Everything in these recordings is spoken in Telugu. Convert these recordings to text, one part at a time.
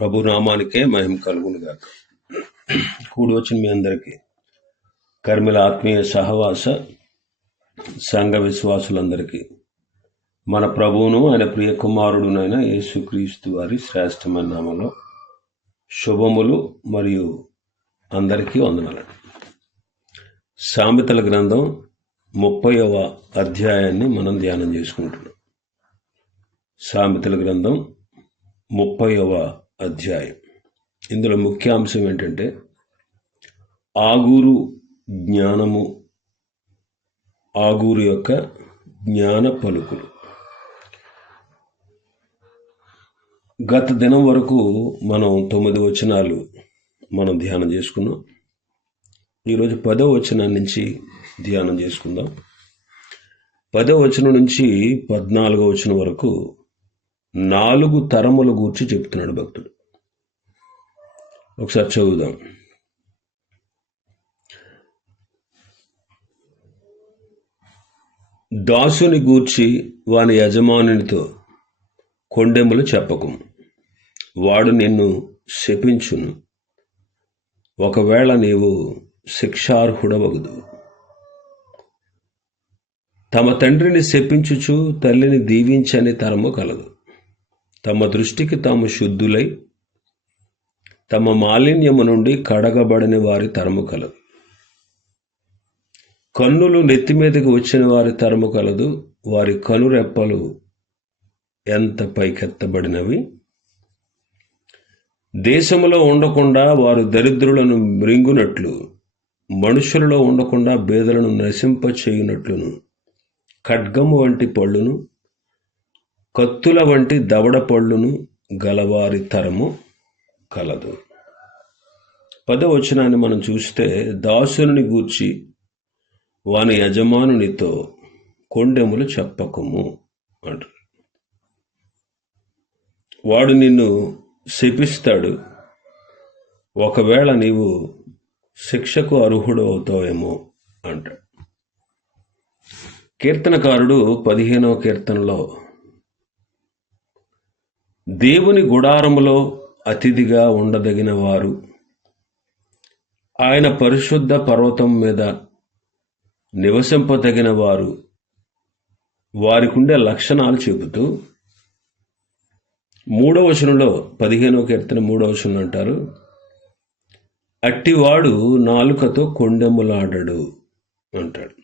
ప్రభు నామానికే మహిమ కలుగునుగాక. కూడి వచ్చిన మీ అందరికీ కర్మిల ఆత్మీయ సహవాస సంఘ విశ్వాసులందరికీ మన ప్రభువును ఆయన ప్రియ కుమారుడునైన యేసుక్రీస్తు వారి శ్రేష్టమైన నామంలో శుభములు మరియు అందరికీ వందనాలు. సామెతల గ్రంథం ముప్పైవ అధ్యాయాన్ని మనం ధ్యానం చేసుకుంటున్నాం. సామెతల గ్రంథం ముప్పైవ అధ్యాయం. ఇందులో ముఖ్య అంశం ఏంటంటే ఆగూరు జ్ఞానము ఆగూరు యొక్క జ్ఞాన పలుకులు. గత దినం వరకు మనం తొమ్మిది వచనాలు మనం ధ్యానం చేసుకున్నాం. ఈరోజు పదో వచనం నుంచి ధ్యానం చేసుకుందాం. పదో వచనం నుంచి పద్నాలుగో వచనం వరకు నాలుగు తరముల గూర్చి చెప్తున్నాడు భక్తుడు. ఒకసారి చదువుదాం. దాసుని గూర్చి వాని యజమానునితో కొండెములు చెప్పకము. వాడు నిన్ను శపించును. ఒకవేళ నీవు శిక్షార్హుడవగదు తమ తండ్రిని శపించుచు తల్లిని దీవించని తరము కలదు. తమ దృష్టికి తాము శుద్ధులై తమ మాలిన్యము నుండి కడగబడని వారి తరము కలదు. కన్నులు నెత్తి మీదకి వచ్చిన వారి తరము కలదు. వారి కనురెప్పలు ఎంత పైకెత్తబడినవి? దేశములో ఉండకుండా వారు దరిద్రులను మృంగునట్లు మనుషులలో ఉండకుండా బేదలను నశింప చేయునట్లును ఖడ్గము వంటి పళ్ళును కత్తుల వంటి దవడ పళ్ళును గలవారి తరము కలదు. పదవచనాన్ని మనం చూస్తే దాసుని గూర్చి వాని యజమానునితో కొండెములు చెప్పకము అంటారు వాడు నిన్ను శపిస్తాడు. ఒకవేళ నీవు శిక్షకు అర్హుడు అవుతావేమో అంటాడు కీర్తనకారుడు పదిహేనవ కీర్తనలో దేవుని గుడారములో అతిథిగా ఉండదగిన వారు ఆయన పరిశుద్ధ పర్వతం మీద నివసింపదగిన వారు వారికుండే లక్షణాలు చెబుతూ మూడవ వచనంలో పదిహేనవ కీర్తన మూడవ వచనం అంటారు అట్టివాడు నాలుకతో కొండెములాడడు అంటాడు.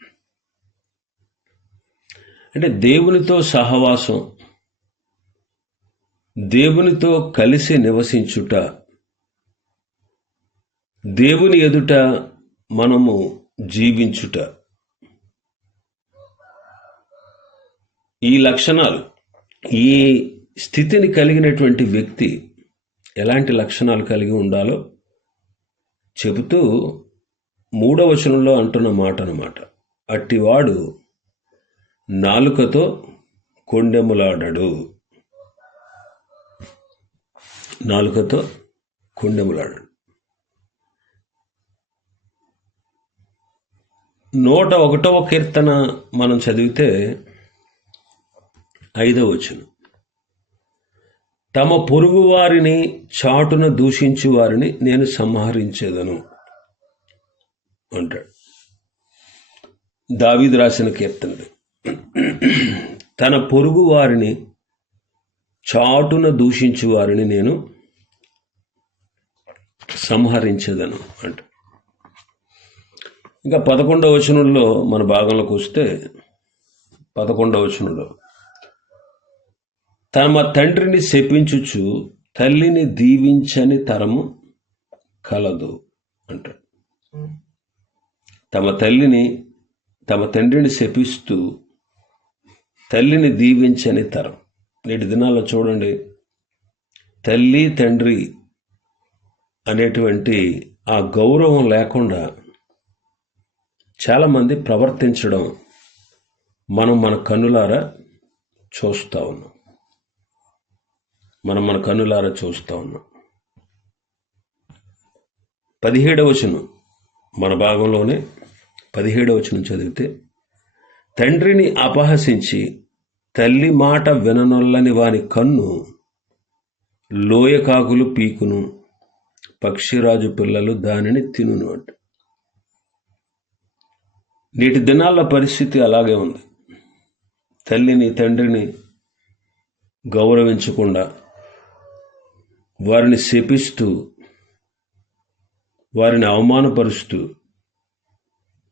అంటే దేవునితో సహవాసం దేవునితో కలిసి నివసించుట. దేవుని ఎదుట మనము జీవించుట. ఈ లక్షణాలు ఈ స్థితిని కలిగినటువంటి వ్యక్తి ఎలాంటి లక్షణాలు కలిగి ఉండాలో చెబుతూ మూడవ వచనంలో అంటున్న మాట అనమాట అట్టివాడు నాలుకతో కొండెములాడడు. నాలుకతో కుండెములాడు. నూట ఒకటవ కీర్తన మనం చదివితే ఐదవ వచ్చును తమ పొరుగు వారిని చాటున దూషించు వారిని నేను సంహరించేదను అంటాడు. దావీదు రాసిన కీర్తనలు తన పొరుగు వారిని చాటున దూషించు వారిని నేను సంహరించదను అంట. ఇంకా పదకొండవ వచనంలో మన భాగంలోకి వస్తే పదకొండవ వచనంలో తమ తండ్రిని శపించుచు తల్లిని దీవించని తరము కలదు అంటాడు తమ తల్లిని తమ తండ్రిని శపిస్తూ తల్లిని దీవించని తరం. నేటి దినాల్లో చూడండి. తల్లి తండ్రి అనేటువంటి ఆ గౌరవం లేకుండా చాలామంది ప్రవర్తించడం మనం మన కన్నులారా చూస్తూ ఉన్నాం. మనం మన కన్నులారా చూస్తూ ఉన్నాం. పదిహేడవచనం మన భాగంలోనే పదిహేడవచనం చదివితే తండ్రిని అపహసించి తల్లి మాట విననొల్లని వాని కన్ను లోయకాకులు పీకును. పక్షిరాజు పిల్లలు దానిని తినును అంట. నేటి దినాల పరిస్థితి అలాగే ఉంది. తల్లిని తండ్రిని గౌరవించకుండా వారిని శపిస్తూ వారిని అవమానపరుస్తూ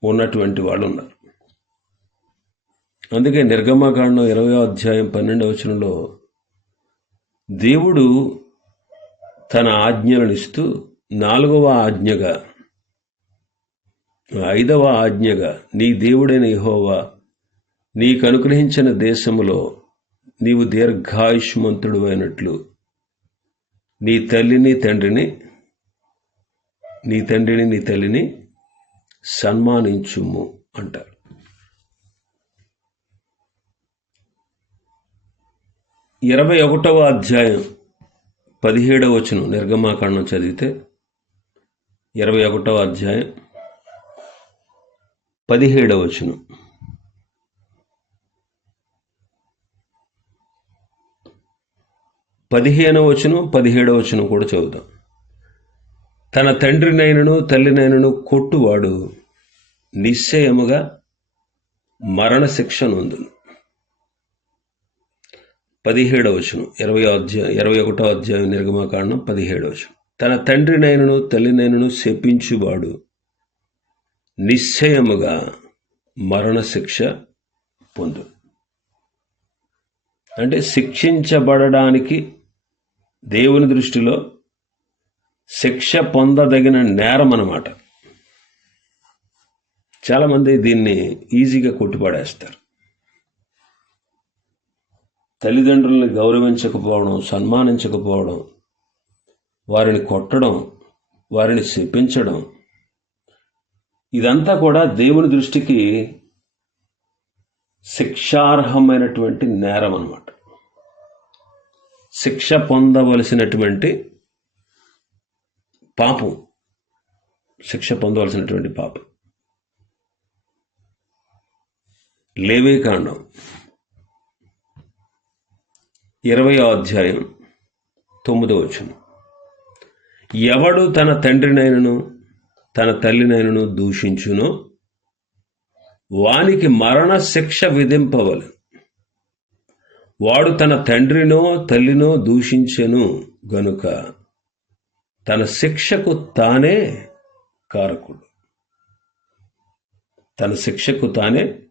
ఉన్నటువంటి వాళ్ళు ఉన్నారు అందుకే నిర్గమకాండం ఇరవై అధ్యాయం పన్నెండవ వచనంలో దేవుడు తన ఆజ్ఞలను ఇస్తూ నాలుగవ ఆజ్ఞగా ఐదవ ఆజ్ఞగా నీ దేవుడైన యహోవా నీకు అనుగ్రహించిన దేశములో నీవు దీర్ఘాయుష్మంతుడు అయినట్లు నీ తల్లిని తండ్రిని నీ తండ్రిని నీ తల్లిని సన్మానించుము అంటారు. ఇరవై ఒకటవ అధ్యాయం పదిహేడవ వచనం నిర్గమాకాండం చదివితే ఇరవై ఒకటవ అధ్యాయం పదిహేడవ వచనం. పదిహేనవ వచనం పదిహేడవ వచనం కూడా చదువుతాం తన తండ్రినైనను తల్లినైనను కొట్టువాడు నిశ్చయముగా మరణశిక్ష నొందును. పదిహేడవ వచనం. ఇరవై అధ్యాయం ఇరవై ఒకటో అధ్యాయం నిర్గమకాండం పదిహేడవ వచనం. తన తండ్రినైనను తల్లినైనను శపించువాడు. నిశ్చయముగా మరణశిక్ష పొందు. అంటే శిక్షించబడడానికి దేవుని దృష్టిలో శిక్ష పొందదగిన నేరం అన్నమాట. చాలామంది దీన్ని ఈజీగా కొట్టిపడేస్తారు. తల్లిదండ్రుల్ని గౌరవించకపోవడం సన్మానించకపోవడం వారిని కొట్టడం వారిని శపించడం ఇదంతా కూడా దేవుని దృష్టికి శిక్షార్హమైనటువంటి నేరం అన్నమాట. శిక్ష పొందవలసినటువంటి పాపం. శిక్ష పొందవలసినటువంటి పాపం. లేవే కాండం. ఇరవై అధ్యాయం తొమ్మిదో వచనం. ఎవడు తన తండ్రినైనను తన తల్లినైనను దూషించునో వానికి మరణ శిక్ష విధింపవలను. వాడు తన తండ్రినో తల్లినో దూషించెను గనుక తన శిక్షకు తానే కారకుడు. తన శిక్షకు తానే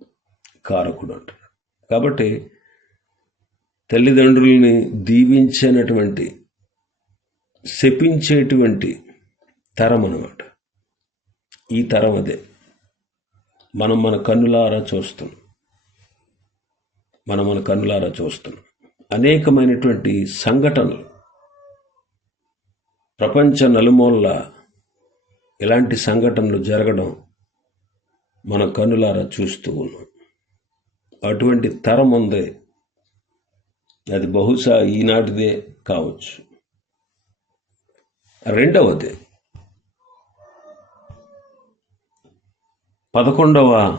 కారకుడు అంటాడు. కాబట్టి తల్లిదండ్రుల్ని దీవించినటువంటి శపించేటువంటి తరం అన్నమాట. ఈ తరం అదే. మనం మన కన్నులారా చూస్తున్నాం మనం మన కన్నులారా చూస్తున్నాం అనేకమైనటువంటి సంఘటనలు. ప్రపంచ నలుమూలల ఇలాంటి సంఘటనలు జరగడం మన కన్నులారా చూస్తూ ఉన్నాం. అటువంటి తరం ఉంది అది బహుశా ఈనాటిదే కావచ్చు. రెండవది పదకొండవ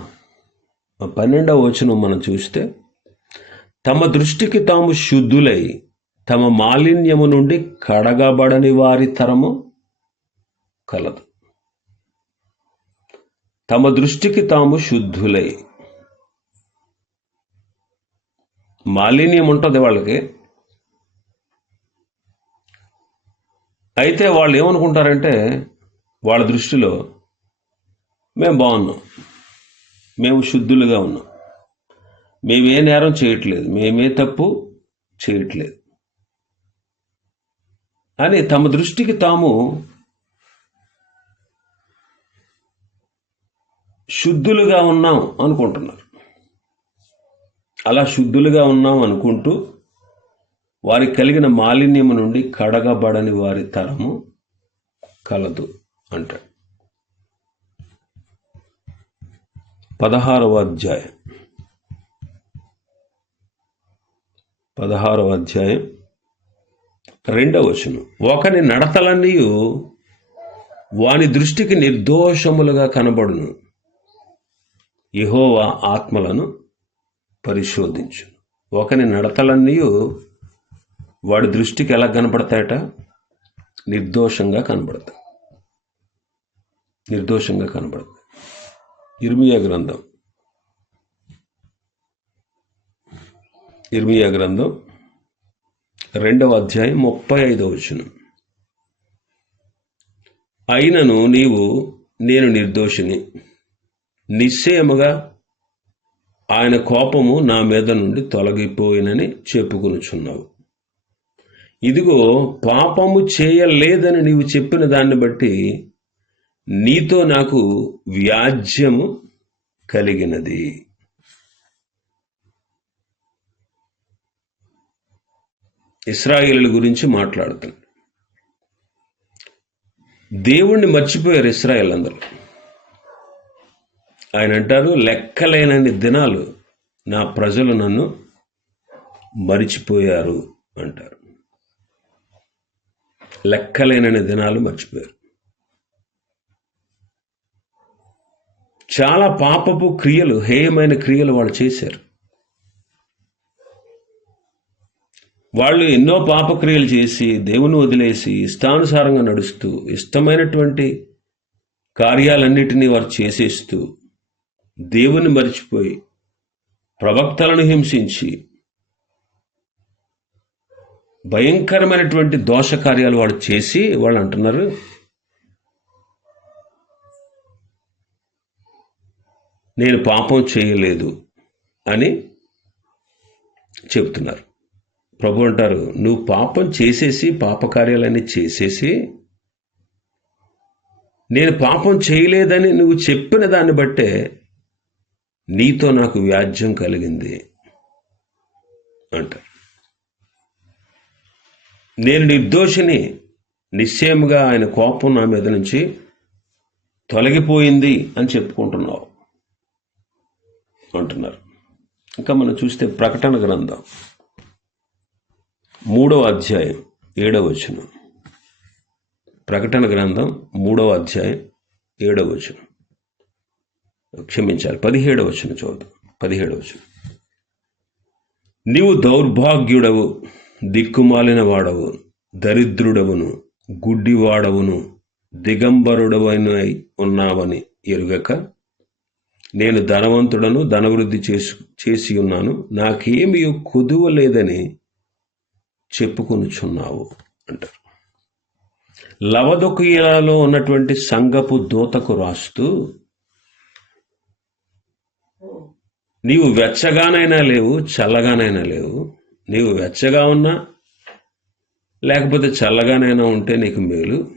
పన్నెండవ వచనం మనం చూస్తే తమ దృష్టికి తాము శుద్ధులై తమ మాలిన్యము నుండి కడగబడని వారి తరము కలదు. తమ దృష్టికి తాము శుద్ధులై మాలిన్యం ఉంటుంది వాళ్ళకి. అయితే వాళ్ళు ఏమనుకుంటారంటే వాళ్ళ దృష్టిలో మేము బాగున్నాం. మేము శుద్ధులుగా ఉన్నాం. మేమే నేరం చేయట్లేదు. మేమే తప్పు చేయట్లేదు. అని తమ దృష్టికి తాము శుద్ధులుగా ఉన్నాం అనుకుంటున్నారు. అలా శుద్ధులుగా ఉన్నాం అనుకుంటూ వారికి కలిగిన మాలిన్యము నుండి కడగబడని వారి తరము కలదు అంటాడు. పదహారవ అధ్యాయం. పదహారవ అధ్యాయం రెండవ వచనం. ఒకని నడతలన్నీ వాని దృష్టికి నిర్దోషములుగా కనబడును. యెహోవా ఆత్మలను పరిశోధించు. ఒకని నడతలన్నీ వాడి దృష్టికి ఎలా కనపడతాయట? నిర్దోషంగా కనబడతాయి నిర్దోషంగా కనబడతాయి ఇర్మియా గ్రంథం. ఇర్మియా గ్రంథం రెండవ అధ్యాయం ముప్పై ఐదవ వచనం. అయినను నీవు నేను నిర్దోషిని. నిశ్చయముగా ఆయన కోపము నా మీద నుండి తొలగిపోయినని చెప్పుకొనుచున్నావు. ఇదిగో పాపము చేయలేదని నీవు చెప్పిన దాన్ని బట్టి నీతో నాకు వ్యాజ్యము కలిగినది. ఇస్రాయిల్ గురించి మాట్లాడుతాను దేవుణ్ణి మర్చిపోయారు ఇస్రాయిల్ అందరూ ఆయన అంటారు లెక్కలేనన్ని దినాలు నా ప్రజలు నన్ను మరిచిపోయారు అంటారు. లెక్కలేనన్ని దినాలు మర్చిపోయారు. చాలా పాపపు క్రియలు హేయమైన క్రియలు వాళ్ళు చేశారు. వాళ్ళు ఎన్నో పాపక్రియలు చేసి దేవుని వదిలేసి ఇష్టానుసారంగా నడుస్తూ ఇష్టమైనటువంటి కార్యాలన్నిటినీ వారు చేసేస్తూ దేవుని మరిచిపోయి ప్రవక్తలను హింసించి భయంకరమైనటువంటి దోష కార్యాలు వాడు చేసి వాళ్ళు అంటున్నారు నేను పాపం చేయలేదు అని చెబుతున్నారు. ప్రభు అంటారు నువ్వు పాపం చేసేసి పాపకార్యాలన్నీ చేసేసి నేను పాపం చేయలేదని నువ్వు చెప్పిన దాన్ని బట్టే నీతో నాకు వ్యాజ్యం కలిగింది అంటారు నేను నిర్దోషిని నిశ్చయముగా ఆయన కోపం నా మీద నుంచి తొలగిపోయింది అని చెప్పుకుంటున్నావు అంటున్నారు. ఇంకా మనం చూస్తే ప్రకటన గ్రంథం మూడవ అధ్యాయం ఏడవ వచనం. ప్రకటన గ్రంథం మూడవ అధ్యాయం ఏడవ వచనం. క్షమించాలి. పదిహేడవ వచ్చిన చూద్దాం పదిహేడవ వచ్చిన నీవు దౌర్భాగ్యుడవు దిక్కుమాలిన వాడవు దరిద్రుడవును గుడ్డివాడవును దిగంబరుడవైన ఉన్నావని ఎరుగక నేను ధనవంతుడను ధనవృద్ధి చేసి చేసి ఉన్నాను నాకేమీ కొదువ లేదని చెప్పుకొనుచున్నావు అంటారు. లవదొకియలో ఉన్నటువంటి సంగపు దూతకు రాస్తూ నీవు వెచ్చగానైనా లేవు చల్లగానైనా లేవు. నీవు వెచ్చగా ఉన్నా లేకపోతే చల్లగానైనా ఉంటే నీకు మేలు.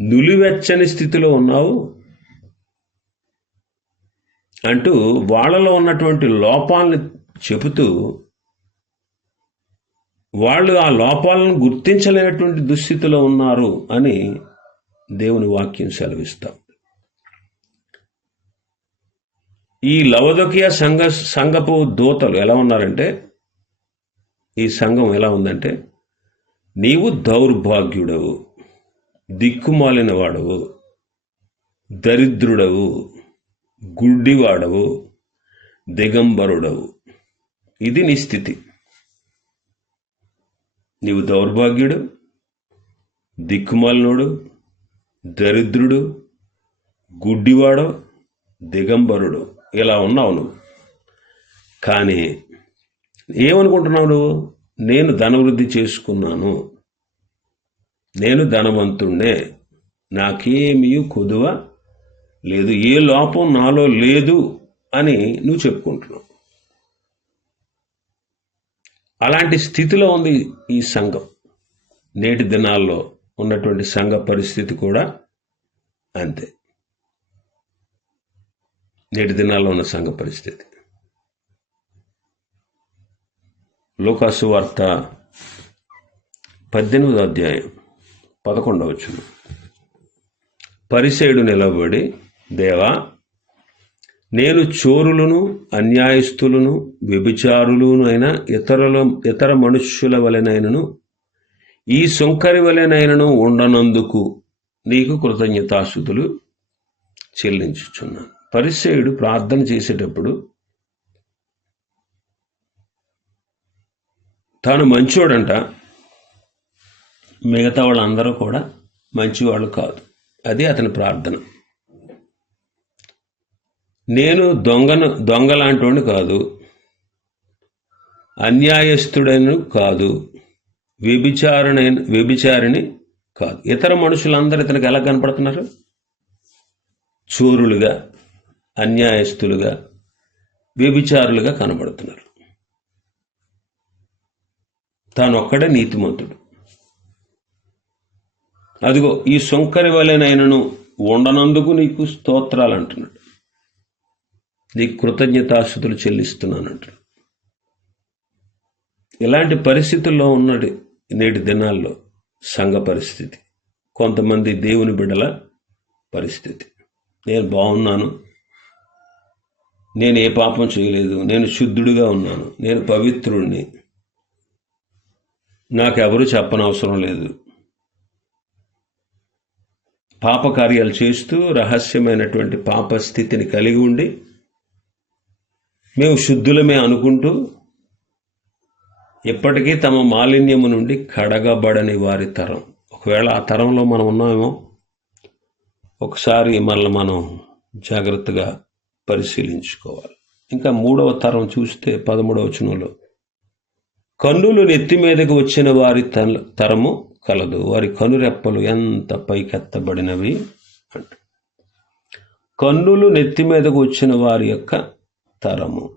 నులివెచ్చని స్థితిలో ఉన్నావు అంటూ వాళ్ళలో ఉన్నటువంటి లోపాలను చెబుతూ వాళ్ళు ఆ లోపాలను గుర్తించలేనటువంటి దుస్థితిలో ఉన్నారు అని దేవుని వాక్యం సెలవిస్తాం. ఈ లవదకీయ సంఘ సంఘపు దూతలు ఎలా ఉన్నారంటే ఈ సంఘం ఎలా ఉందంటే నీవు దౌర్భాగ్యుడవు దిక్కుమాలిన వాడవు దరిద్రుడవు గుడ్డివాడవు దిగంబరుడవు. ఇది నీ స్థితి. నీవు దౌర్భాగ్యుడు దిక్కుమాలినోడు దరిద్రుడు గుడ్డివాడో దిగంబరుడు. ఇలా ఉన్నావు నువ్వు. కానీ ఏమనుకుంటున్నావు నువ్వు? నేను ధనవృద్ధి చేసుకున్నాను. నేను ధనవంతుణ్ణే. నాకేమీ కొదువ లేదు. ఏ లోపం నాలో లేదు అని నువ్వు చెప్పుకుంటున్నావు. అలాంటి స్థితిలో ఉంది ఈ సంఘం. నేటి దినాల్లో ఉన్నటువంటి సంఘ పరిస్థితి కూడా అంతే. నేటి దినాల్లో ఉన్న సంఘ పరిస్థితి. లోకాసు వార్త పద్దెనిమిదో అధ్యాయం పదకొండవచ్చు పరిసేయుడు నిలబడి దేవా నేను చోరులను అన్యాయస్తులను వ్యభిచారులను ఇతరుల ఇతర మనుష్యుల వలెనైనను ఈ సుంకరి వలెనైనను ఉండనందుకు నీకు కృతజ్ఞతాశుతులు చెల్లించుచున్నాను. పరిసేయుడు ప్రార్థన చేసేటప్పుడు తాను మంచోడంట. మిగతా వాళ్ళందరూ కూడా మంచివాళ్ళు కాదు. అది అతని ప్రార్థన. నేను దొంగను దొంగ లాంటి కాదు. అన్యాయస్తుడను కాదు. వ్యభిచారణ వ్యభిచారిణి కాదు. ఇతర మనుషులందరూ ఇతనికి ఎలా కనపడుతున్నారు? చోరులుగా. అన్యాయస్తులుగా వ్యభిచారులుగా కనబడుతున్నారు. తానొక్కడే నీతిమంతుడు. అదిగో ఈ సొంకరి వలెనైనను ఉండనందుకు నీకు స్తోత్రాలు అంటున్నాడు నీకు కృతజ్ఞతాస్థుతులు చెల్లిస్తున్నాను అంటున్నాడు ఇలాంటి పరిస్థితుల్లో ఉన్నది నేటి దినాల్లో సంఘ పరిస్థితి కొంతమంది దేవుని బిడ్డల పరిస్థితి. నేను బాగున్నాను నేను ఏ పాపం చేయలేదు. నేను శుద్ధుడిగా ఉన్నాను. నేను పవిత్రుడిని నాకెవరు చెప్పనవసరం లేదు. పాప కార్యాలు చేస్తూ రహస్యమైనటువంటి పాప స్థితిని కలిగి ఉండి మేము శుద్ధులమే అనుకుంటూ ఇప్పటికీ తమ మాలిన్యము నుండి కడగబడని వారి తరం. ఒకవేళ ఆ తరంలో మనం ఉన్నామేమో ఒకసారి మనల్ని మనం జాగ్రత్తగా పరిశీలించుకోవాలి. ఇంకా మూడవ తరం చూస్తే పదమూడవ వచనంలో కన్నులు నెత్తి మీదకు వచ్చిన వారి తరము కలదు. వారి కనురెప్పలు ఎంత పైకెత్తబడినవి అంట. కన్నులు నెత్తి మీదకు వచ్చిన వారి యొక్క తరము.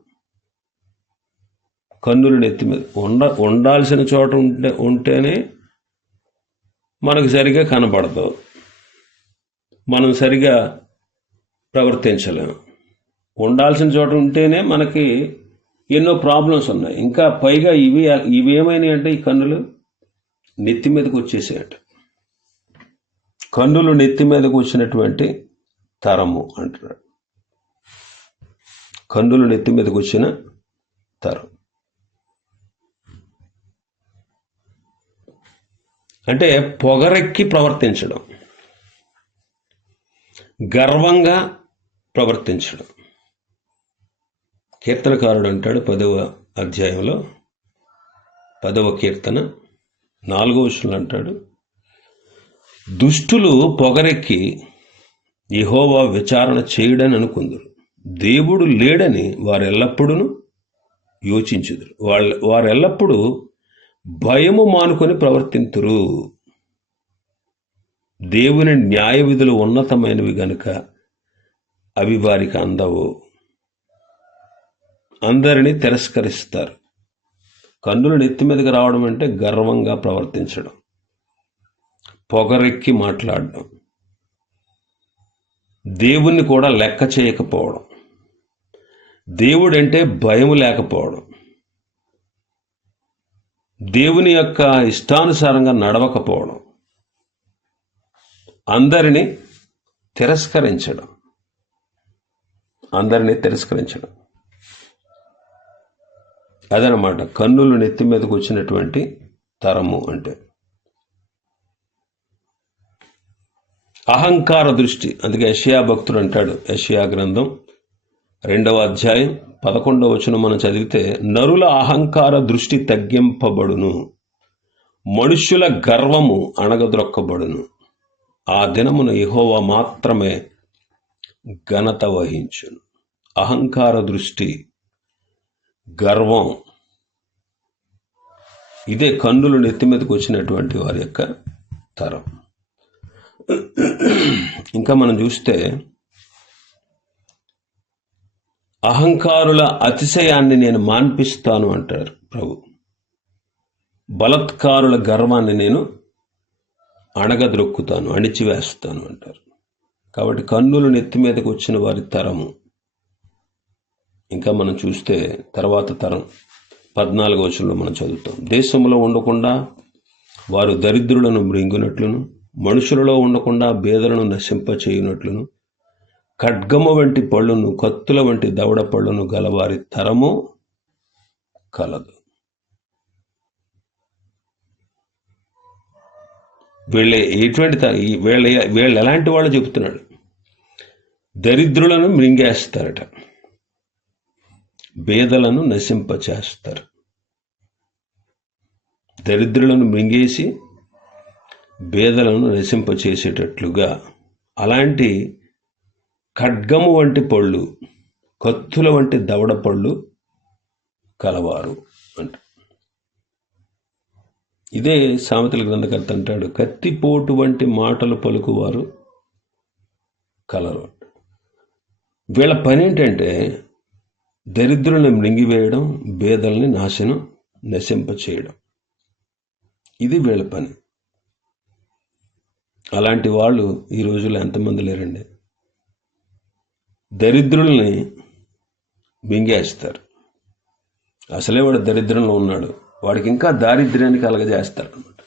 కన్నులు నెత్తి మీద ఉండ ఉండాల్సిన చోట ఉంటే ఉంటేనే మనకు సరిగా కనపడదు మనం సరిగా ప్రవర్తించలేము. ఉండాల్సిన చోట ఉంటేనే మనకి ఎన్నో ప్రాబ్లమ్స్ ఉన్నాయి. ఇంకా పైగా ఇవి ఇవి ఏమైనాయి అంటే ఈ కన్నులు నెత్తి మీదకి వచ్చేసాయట. కన్నులు నెత్తి మీదకు వచ్చినటువంటి తరము అంటున్నాడు. కన్నులు నెత్తి మీదకి వచ్చిన తరం. అంటే పొగరెక్కి ప్రవర్తించడం. గర్వంగా ప్రవర్తించడం. కీర్తనకారుడు అంటాడు పదవ అధ్యాయంలో. పదవ కీర్తన. నాలుగో విషయంలో అంటాడు దుష్టులు పొగరెక్కి యహోవా విచారణ చేయడని అనుకుందరు. దేవుడు లేడని వారెల్లప్పుడూ యోచించుదురు. వాళ్ళ వారెల్లప్పుడూ భయము మానుకొని ప్రవర్తింతురు. దేవుని న్యాయ విధులు ఉన్నతమైనవి గనుక అవి వారికి అందవు. అందరినీ తిరస్కరిస్తారు. కన్నులు నెత్తి మీదకి రావడం అంటే గర్వంగా ప్రవర్తించడం. పొగరెక్కి మాట్లాడడం. దేవుణ్ణి కూడా లెక్క చేయకపోవడం. దేవుడంటే భయం లేకపోవడం. దేవుని యొక్క ఇష్టానుసారంగా నడవకపోవడం. అందరినీ తిరస్కరించడం. అందరినీ తిరస్కరించడం. అదనమాట. కన్నులు నెత్తి మీదకు వచ్చినటువంటి తరము అంటే. అహంకార దృష్టి అందుకే యషియా భక్తుడు అంటాడు యషియా గ్రంథం రెండవ అధ్యాయం పదకొండవ వచనం మనం చదివితే నరుల అహంకార దృష్టి తగ్గింపబడును మనుష్యుల గర్వము అణగద్రొక్కబడును ఆ దినమున ఇహోవా మాత్రమే ఘనత వహించును. అహంకార దృష్టి గర్వం. ఇదే కన్నులు నెత్తి మీదకి వచ్చినటువంటి వారి యొక్క తరం. ఇంకా మనం చూస్తే అహంకారుల అతిశయాన్ని నేను మాన్పిస్తాను అంటారు ప్రభు. బలత్కారుల గర్వాన్ని నేను అణగద్రొక్కుతాను అణిచివేస్తాను అంటారు. కాబట్టి కన్నులు నెత్తి మీదకి వచ్చిన వారి తరము ఇంకా మనం చూస్తే తర్వాత తరం పద్నాలుగో వచనంలో మనం చదువుతాం. దేశంలో ఉండకుండా వారు దరిద్రులను మృంగినట్లును మనుషులలో ఉండకుండా బేదలను నశింపచేయునట్లును ఖడ్గము వంటి పళ్ళును కత్తుల వంటి దవడ పళ్ళును గలవారి తరము కలదు. వీళ్ళ ఎటువంటి త- వీళ్ళ వీళ్ళు ఎలాంటి వాళ్ళు చెబుతున్నాడు? దరిద్రులను మృంగేస్తారట. బేదలను నశింపచేస్తారు. దరిద్రులను మృంగేసి బేదలను నశింపచేసేటట్లుగా అలాంటి ఖడ్గము వంటి పళ్ళు కత్తుల వంటి దవడ పళ్ళు కలవారు అంట. ఇదే సామెతల గ్రంథకర్త అంటాడు కత్తిపోటు వంటి మాటలు పలుకువారు కలరు వీళ్ళ పని ఏంటంటే దరిద్రులను మృంగివేయడం బేదల్ని నాశనం నశింప చేయడం ఇది వీళ్ళ పని. అలాంటి వాళ్ళు ఈ రోజుల్లో ఎంతమంది లేరండి? దరిద్రుల్ని మింగేస్తారు. అసలే వాడు దరిద్రంలో ఉన్నాడు. వాడికి ఇంకా దారిద్ర్యాన్ని కలగజేస్తారు అనమాట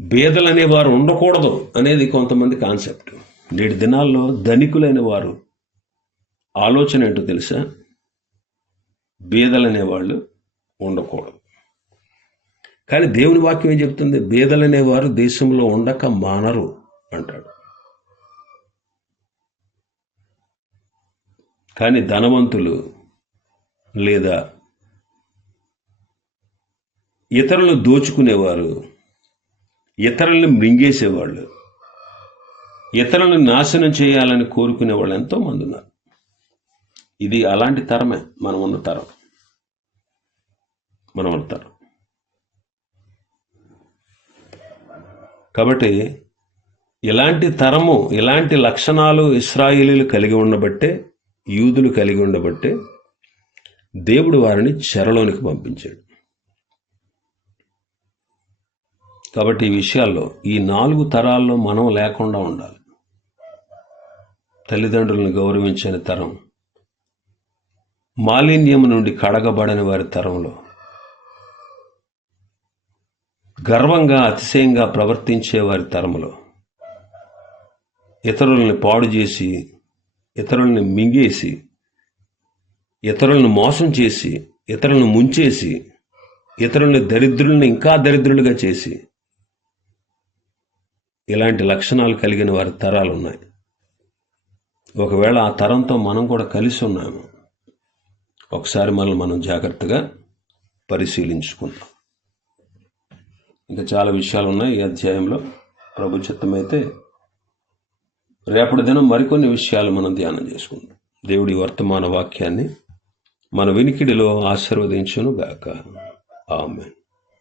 బేదలు అనేవారు ఉండకూడదు అనేది కొంతమంది కాన్సెప్ట్. నేటి దినాల్లో ధనికులైన వారు ఆలోచన ఏంటో తెలుసా? బీదలనే వాళ్ళు ఉండకూడదు. కానీ దేవుని వాక్యం ఏం చెప్తుంది? బీదలు దేశంలో ఉండక మానరు అంటాడు. కానీ ధనవంతులు లేదా ఇతరులను దోచుకునేవారు ఇతరులను మింగేసేవాళ్ళు ఇతరులను నాశనం చేయాలని కోరుకునే వాళ్ళు ఎంతోమంది ఉన్నారు. ఇది అలాంటి తరమే మనం ఉన్న తరం. మనం ఉన్న తరం. కాబట్టి ఇలాంటి తరము ఇలాంటి లక్షణాలు ఇస్రాయిలీలు కలిగి ఉండబట్టే యూదులు కలిగి ఉండబట్టే దేవుడు వారిని చెరలోనికి పంపించాడు. కాబట్టి ఈ విషయాల్లో ఈ నాలుగు తరాల్లో మనం లేకుండా ఉండాలి. తల్లిదండ్రులను గౌరవించని తరం మాలిన్యం నుండి కడగబడని వారి తరంలో. గర్వంగా అతిశయంగా ప్రవర్తించే వారి తరములో ఇతరులని పాడు చేసి ఇతరుల్ని మింగేసి ఇతరులను మోసం చేసి ఇతరులను ముంచేసి ఇతరుల్ని దరిద్రుల్ని ఇంకా దరిద్రులుగా చేసి ఇలాంటి లక్షణాలు కలిగిన వారి తరాలు ఉన్నాయి ఒకవేళ ఆ తరంతో మనం కూడా కలిసి ఉన్నాము ఒకసారి మనల్ని మనం జాగ్రత్తగా పరిశీలించుకుందాం. ఇంకా చాలా విషయాలు ఉన్నాయి ఈ అధ్యాయంలో. ప్రభు చిత్తమైతే రేపటి దినం మరికొన్ని విషయాలు మనం ధ్యానం చేసుకుందాం. దేవుడి వర్తమాన వాక్యాన్ని మన వినికిడిలో ఆశీర్వదించును గాక ఆమె